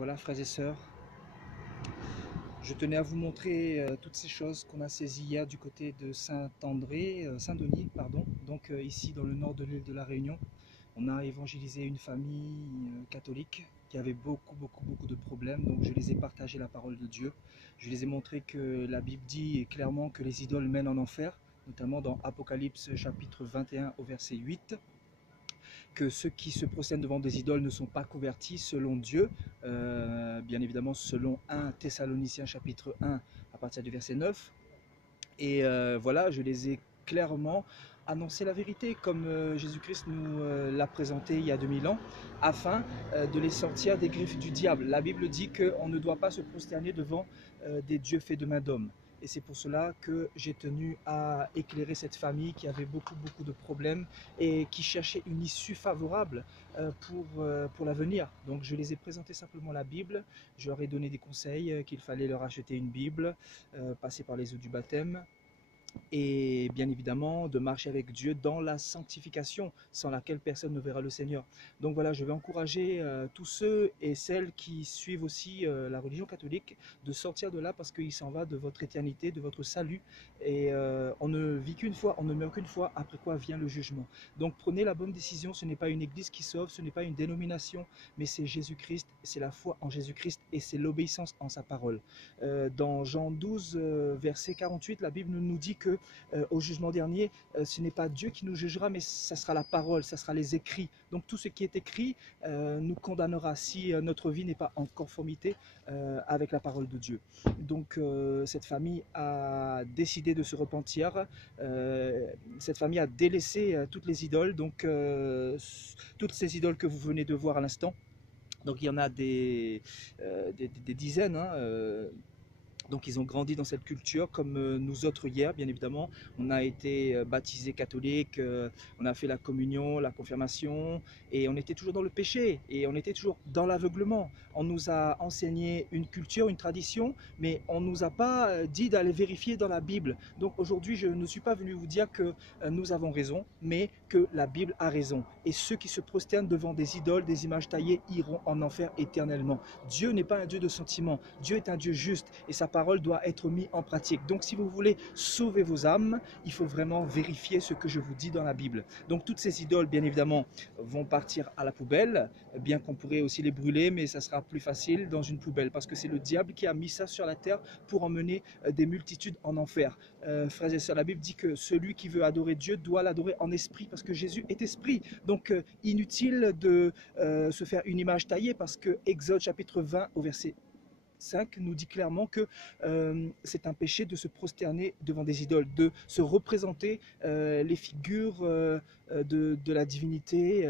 Voilà, frères et sœurs, je tenais à vous montrer toutes ces choses qu'on a saisies hier du côté de Saint-André, Saint-Denis, pardon. Donc ici dans le nord de l'île de la Réunion, on a évangélisé une famille catholique qui avait beaucoup de problèmes. Donc je les ai partagé la parole de Dieu. Je les ai montré que la Bible dit clairement que les idoles mènent en enfer, notamment dans Apocalypse chapitre 21 au verset 8. Que ceux qui se prosternent devant des idoles ne sont pas convertis selon Dieu, bien évidemment selon 1 Thessaloniciens chapitre 1 à partir du verset 9. Et voilà, je les ai clairement annoncé la vérité comme Jésus-Christ nous l'a présenté il y a 2000 ans, afin de les sortir des griffes du diable. La Bible dit qu'on ne doit pas se prosterner devant des dieux faits de main d'homme. Et c'est pour cela que j'ai tenu à éclairer cette famille qui avait beaucoup de problèmes et qui cherchait une issue favorable pour l'avenir. Donc je les ai présenté simplement la Bible, je leur ai donné des conseils qu'il fallait leur acheter une Bible, passer par les eaux du baptême, et bien évidemment de marcher avec Dieu dans la sanctification sans laquelle personne ne verra le Seigneur. Donc voilà, je vais encourager tous ceux et celles qui suivent aussi la religion catholique de sortir de là, parce qu'il s'en va de votre éternité, de votre salut, et on ne vit qu'une fois, on ne meurt qu'une fois, après quoi vient le jugement. Donc prenez la bonne décision, ce n'est pas une église qui sauve, ce n'est pas une dénomination, mais c'est Jésus-Christ, c'est la foi en Jésus-Christ et c'est l'obéissance en sa parole. Dans Jean 12, verset 48, la Bible nous dit que au jugement dernier, ce n'est pas Dieu qui nous jugera, mais ça sera la parole, ça sera les écrits. Donc tout ce qui est écrit nous condamnera si notre vie n'est pas en conformité avec la parole de Dieu. Donc cette famille a décidé de se repentir, cette famille a délaissé toutes les idoles, donc toutes ces idoles que vous venez de voir à l'instant. Donc il y en a des dizaines, hein, donc ils ont grandi dans cette culture comme nous autres hier, bien évidemment. On a été baptisés catholiques, on a fait la communion, la confirmation, et on était toujours dans le péché, et on était toujours dans l'aveuglement. On nous a enseigné une culture, une tradition, mais on ne nous a pas dit d'aller vérifier dans la Bible. Donc aujourd'hui, je ne suis pas venu vous dire que nous avons raison, mais que la Bible a raison. Et ceux qui se prosternent devant des idoles, des images taillées, iront en enfer éternellement. Dieu n'est pas un Dieu de sentiments, Dieu est un Dieu juste, et sa parole doit être mise en pratique. Donc si vous voulez sauver vos âmes, il faut vraiment vérifier ce que je vous dis dans la Bible. Donc toutes ces idoles, bien évidemment, vont partir à la poubelle, bien qu'on pourrait aussi les brûler, mais ça sera plus facile dans une poubelle, parce que c'est le diable qui a mis ça sur la terre pour emmener des multitudes en enfer. Frères et sœurs, la Bible dit que celui qui veut adorer Dieu doit l'adorer en esprit, parce que Jésus est esprit. Donc inutile de se faire une image taillée, parce que Exode chapitre 20 au verset 5 nous dit clairement que c'est un péché de se prosterner devant des idoles, de se représenter les figures de la divinité,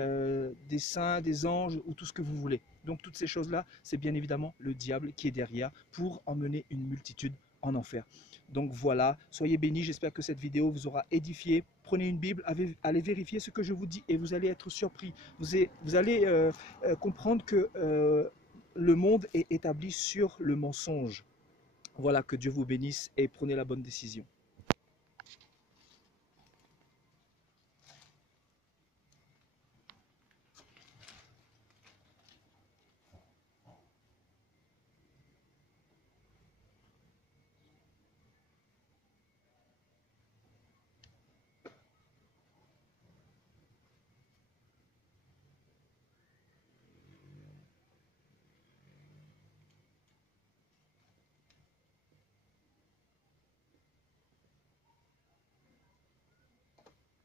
des saints, des anges ou tout ce que vous voulez. Donc toutes ces choses-là, c'est bien évidemment le diable qui est derrière pour emmener une multitude en enfer. Donc voilà, soyez bénis, j'espère que cette vidéo vous aura édifié. Prenez une Bible, allez vérifier ce que je vous dis et vous allez être surpris. Vous allez comprendre que le monde est établi sur le mensonge. Voilà, que Dieu vous bénisse et prenez la bonne décision.